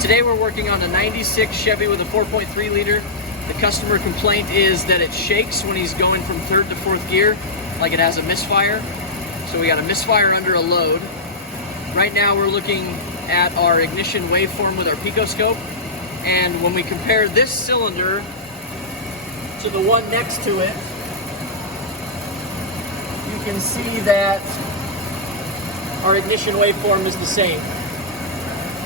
Today we're working on a 96 Chevy with a 4.3 liter. The customer complaint is that it shakes when he's going from third to fourth gear, like it has a misfire. So we got a misfire under a load. Right now we're looking at our ignition waveform with our Picoscope. And when we compare this cylinder to the one next to it, you can see that our ignition waveform is the same.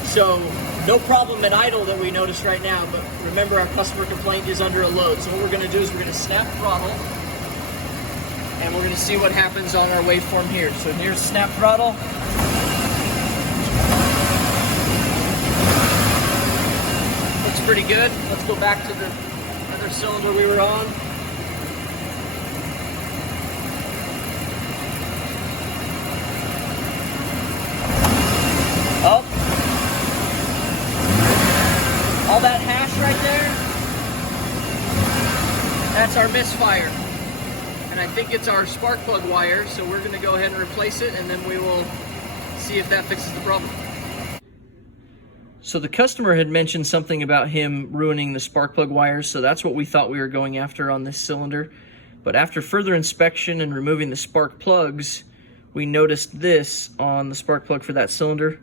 So no problem at idle that we notice right now, but remember our customer complaint is under a load. So what we're going to do is we're going to snap throttle, and we're going to see what happens on our waveform here. So here's snap throttle. Looks pretty good. Let's go back to the other cylinder we were on. Oh. All that hash right there, that's our misfire. And I think it's our spark plug wire, so we're going to go ahead and replace it, and then we will see if that fixes the problem. So the customer had mentioned something about him ruining the spark plug wires, so that's what we thought we were going after on this cylinder. But after further inspection and removing the spark plugs, we noticed this on the spark plug for that cylinder.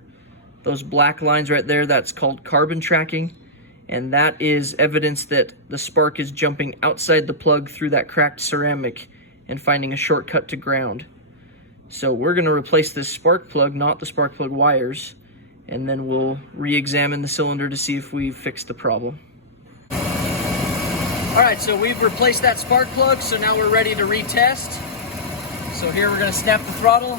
Those black lines right there, that's called carbon tracking. And that is evidence that the spark is jumping outside the plug through that cracked ceramic and finding a shortcut to ground. So we're going to replace this spark plug, not the spark plug wires, and then we'll re-examine the cylinder to see if we've fixed the problem. Alright, so we've replaced that spark plug, so now we're ready to retest. So here we're going to snap the throttle.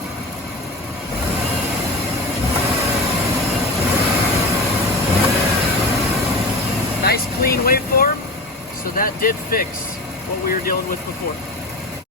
Nice clean waveform, so that did fix what we were dealing with before.